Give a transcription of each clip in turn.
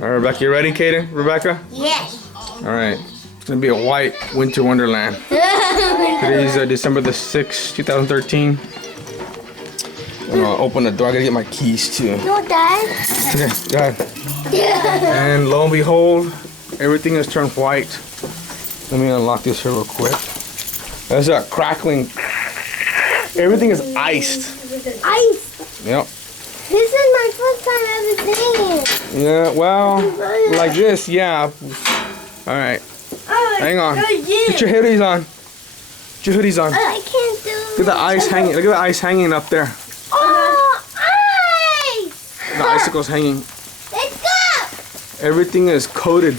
All right, Rebecca, you ready, Kaden? Rebecca? Yes. All right. It's gonna be a white winter wonderland. Today's December the 6th, 2013. I'm gonna open the door. I gotta get my keys too. No, Dad. Okay, go ahead. And lo and behold, everything has turned white. Let me unlock this here real quick. There's a crackling. Everything is iced. Ice. Yep. This is my first time ever seeing it. Yeah, well, like this, yeah. All right. Hang on. Put your hoodies on. Put your hoodies on. I can't do it. Look at the ice hanging. Look at the ice hanging up there. Oh, ice! The icicles hanging. Let's go! Everything is coated.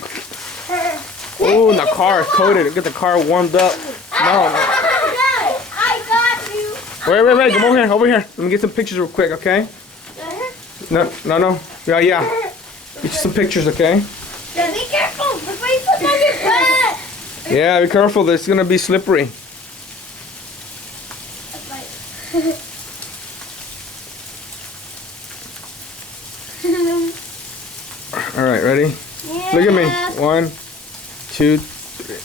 Oh, and the car is coated. Get the car warmed up. No. I got you. Wait. Come over here. Over here. Let me get some pictures real quick, okay? No. Yeah. Get you some pictures, okay? Be careful. The face is on your butt. Yeah, be careful. It's gonna be slippery. All right, ready? Yeah. Look at me. 1, 2, 3.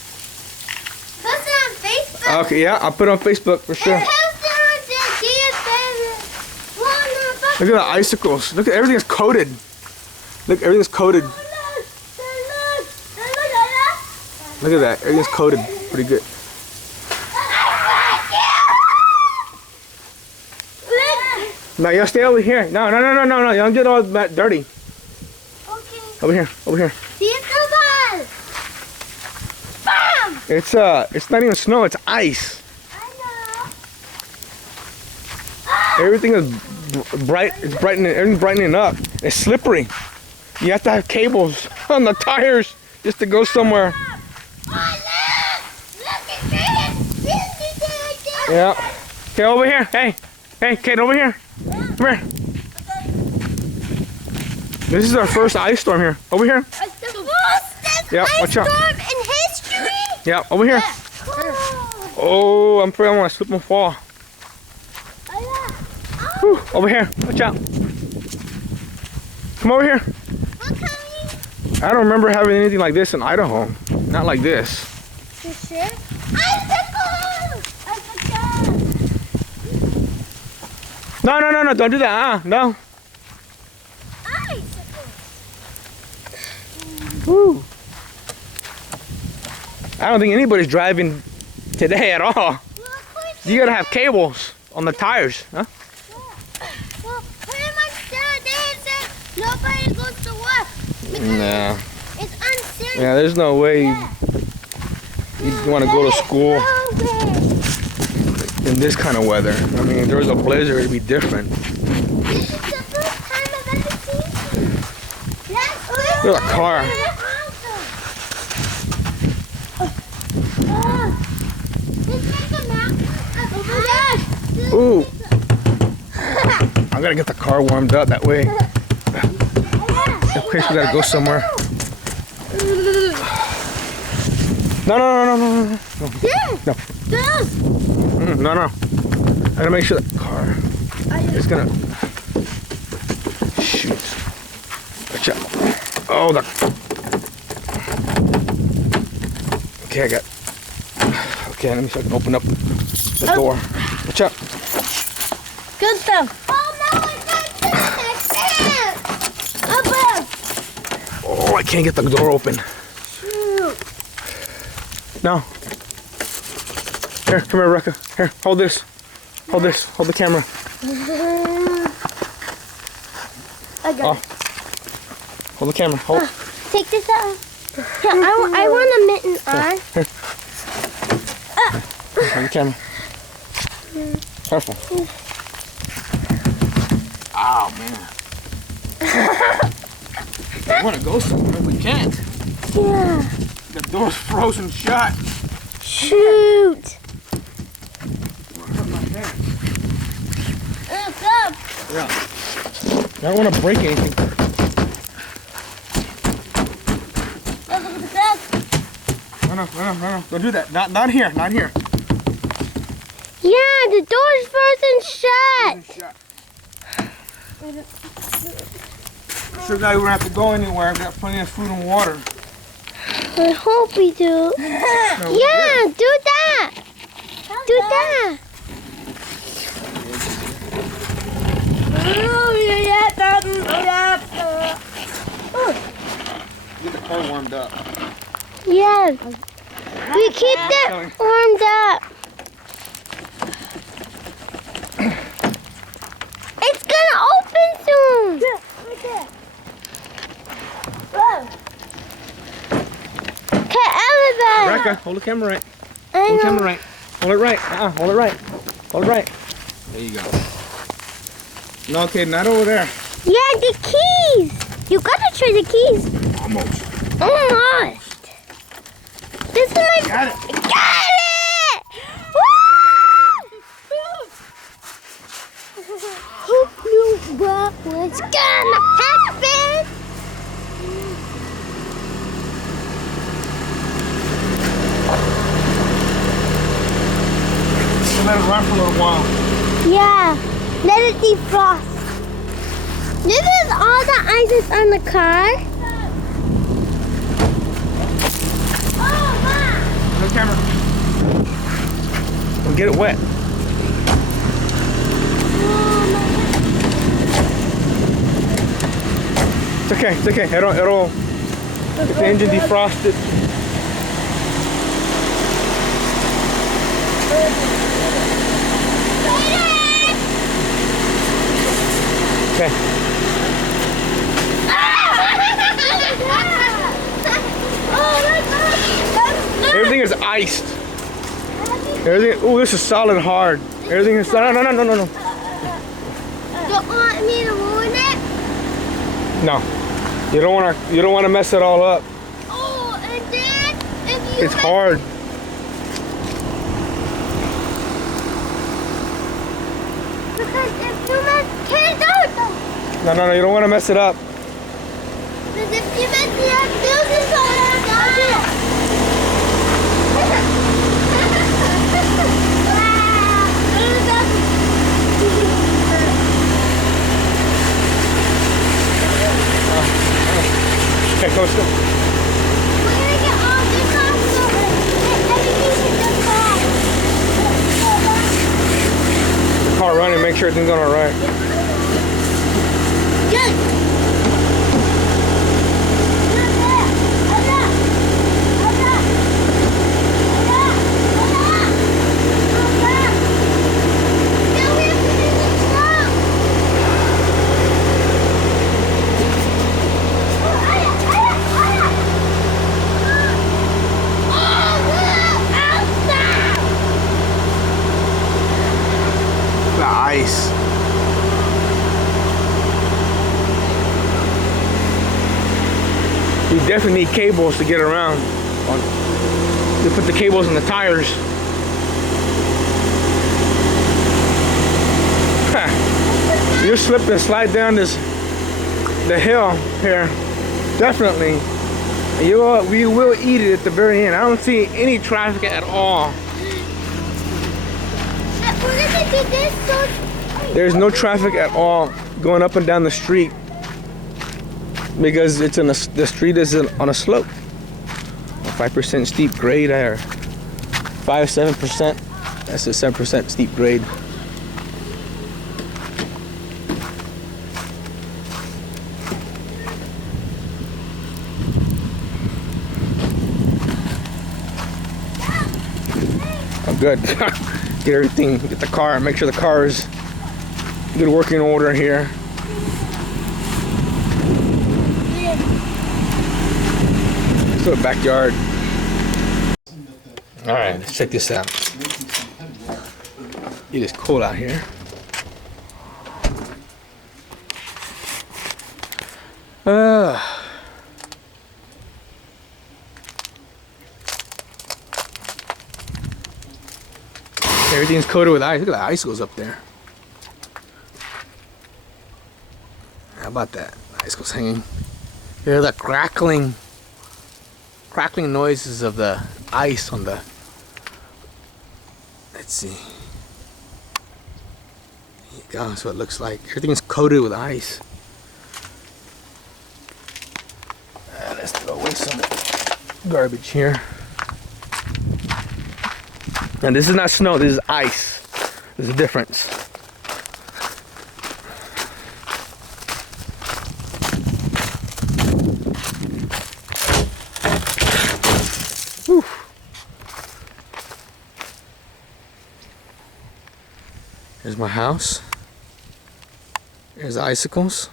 Post it on Facebook. Okay, yeah, I'll put it on Facebook for sure. And post it on the DFM. Look at the icicles. Look at everything is coated. Look, everything's coated. Look at that. Everything's coated. Pretty good. Now you stay over here. No. You don't get all that dirty. Okay. Over here. See it, Bam! It's not even snow. It's ice. I know. Everything is bright. It's brightening. Everything's brightening up. It's slippery. You have to have cables on the tires just to go somewhere. Yeah. Okay, over here. Hey, Kate, over here. Come here. This is our first ice storm here. Over here. The fastest Yeah, ice watch out. storm in history. Yeah, over here. Oh, I'm afraid I'm gonna slip and fall. Whew, over here. Watch out. Come over here. I don't remember having anything like this in Idaho. Not like this. You sure? Icicles! No, don't do that. No. Icicles! Woo. I don't think anybody's driving today at all. You gotta have cables on the tires, huh? Well, pretty much nowadays nobody goes to work. No. It's unserious. Yeah, there's no way you want to go to school in this kind of weather. I mean, if there was a blizzard, it'd be different. This is the first time I've ever seen this. Look at the car. Ooh. I'm gonna get the car warmed up that way. In case we gotta go somewhere. No. No. I gotta make sure the car is gonna shoot. Watch out. Oh, okay, I got. Okay, let me see if I can open up the door. Watch out. Good stuff. Oh no, Oh, I can't get the door open. Shoot. No. Here, come here, Rebecca. Here, hold this. Hold this. Hold the camera. I got it. Hold the camera. Hold. Take this out. Yeah, I want a mitten on. Here. Hold the camera. Careful. Oh, man. I want to go somewhere, but we can't. Yeah. The door's frozen shut. Shoot. Up. Yeah. I don't want to break anything. Look at the dog. No. Don't do that. Not here. Not here. Yeah, the door's frozen shut. Frozen shut. Sure glad we don't have to go anywhere. We've got plenty of food and water. I hope we do. No, Yeah, do that. Do that. Get the car warmed up. Yeah. We keep it warmed up. It's gonna open soon. Yeah, right there. Whoa. Okay, elevator. Rebecca, hold the camera right. I Hold the know. camera right. Hold it right. Hold it right. Hold it right. There you go. No, okay, not over there. Yeah, the keys. You gotta try the keys. Almost. Almost. This is my. Got it. Got it! Woo! Who knew what was gonna happen? Let it run for a little while. Yeah, let it defrost. This is all the ice that's on the car. Oh, Mom! No camera. Don't get it wet. It's okay. It's okay. It'll get the engine defrosted. Okay. Everything is iced. Everything. Oh, this is solid hard. Everything is. No. Don't want me to ruin it? No. You don't want to. You don't want to mess it all up. Oh, and then if you It's hard. Because if you mess, can't do it. No. You don't want to mess it up. Because if you mess it up, this is all I Okay, go. We're gonna get all this off so everything can just go. The car running. Make sure everything's going all right. Good. The ice. We definitely need cables to get around. We put the cables in the tires. You slip and slide down the hill here. Definitely. We will eat it at the very end. I don't see any traffic at all. We're gonna do this so. There's no traffic at all going up and down the street because it's the street is on a slope. A 5% steep grade there. 7%. That's a 7% steep grade. Oh, good. Get everything, get the car, make sure the car is good working order here. So the backyard. All right, let's check this out. It is cold out here. Everything's coated with ice. Look at the icicles up there. How about that? Icicles hanging. Hear the crackling noises of the ice on the. Let's see. There you go. That's what it looks like. Everything is coated with ice. Let's throw away some garbage here. And this is not snow, this is ice. There's a difference. Whew. Here's my house. Here's the icicles.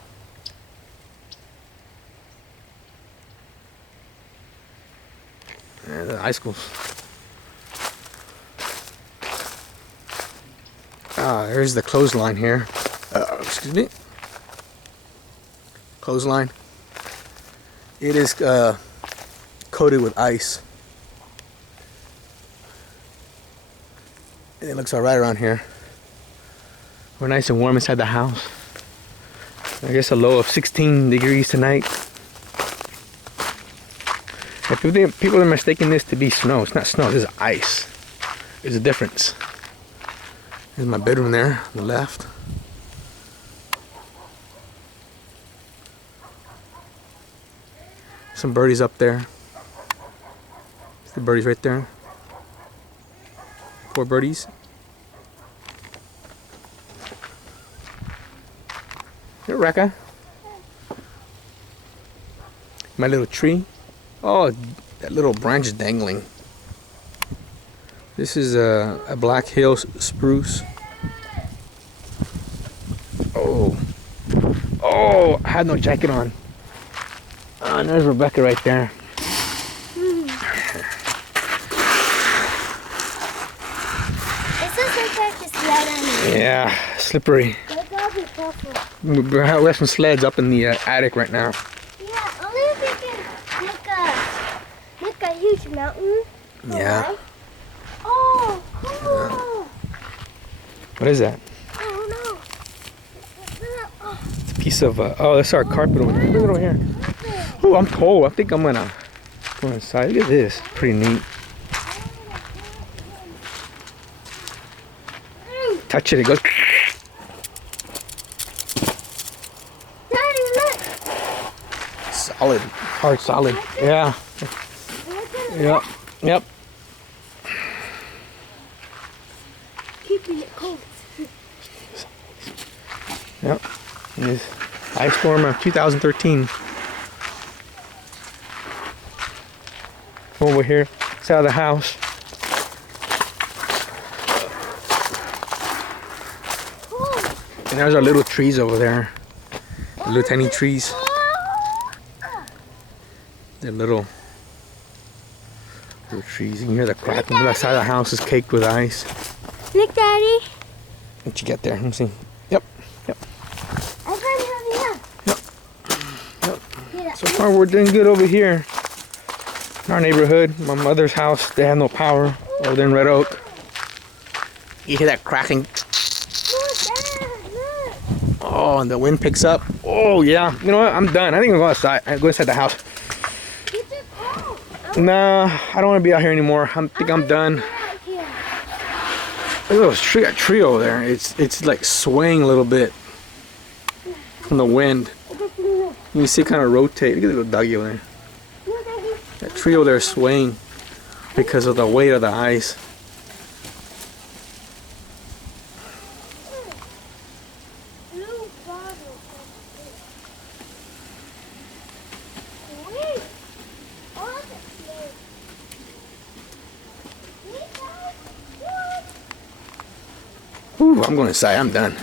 And the icicles. There's the clothesline here. Excuse me. Clothesline. It is coated with ice. And it looks alright around here. We're nice and warm inside the house. I guess a low of 16 degrees tonight. If people are mistaking this to be snow, it's not snow, this is ice. There's a difference. There's my bedroom there on the left. Some birdies up there. The birdies right there. Poor birdies. Here, Rekka. My little tree. Oh, that little branch is dangling. This is a Black Hill spruce. Oh. Oh, I had no jacket on. Oh, and there's Rebecca right there. Yeah, slippery. We have some sleds up in the attic right now. Yeah, only if we can make a huge mountain. Yeah. Oh, cool. What is that? Oh, no. It's a piece of, oh, that's our carpet over here. Bring it over here. Oh, I'm cold. I think I'm gonna go inside. Look at this. Pretty neat. Touch it, it goes. Daddy, look. Solid. Hard solid. Yeah. Yep. Yep. Keeping it cold. Yep. This ice storm of 2013. Over here, side of the house. And there's our little trees over there. The little tiny trees. They're little trees. You can hear the crackling. That side of the house is caked with ice. Look, Daddy. What you get there? Let me see. Yep. Yep. Yep. Yep. So far we're doing good over here. In our neighborhood, my mother's house, they have no power over there in Red Oak. You hear that cracking. Oh, and the wind picks up. Oh, yeah. You know what? I'm done. I think I'm going outside. I go inside the house. Nah, I don't want to be out here anymore. I think I'm done. Look at those tree, that tree over there. It's like swaying a little bit from the wind. You can see it kind of rotate. Look at the little doggy over there. That tree over there is swaying because of the weight of the ice. Ooh, I'm going inside. I'm done.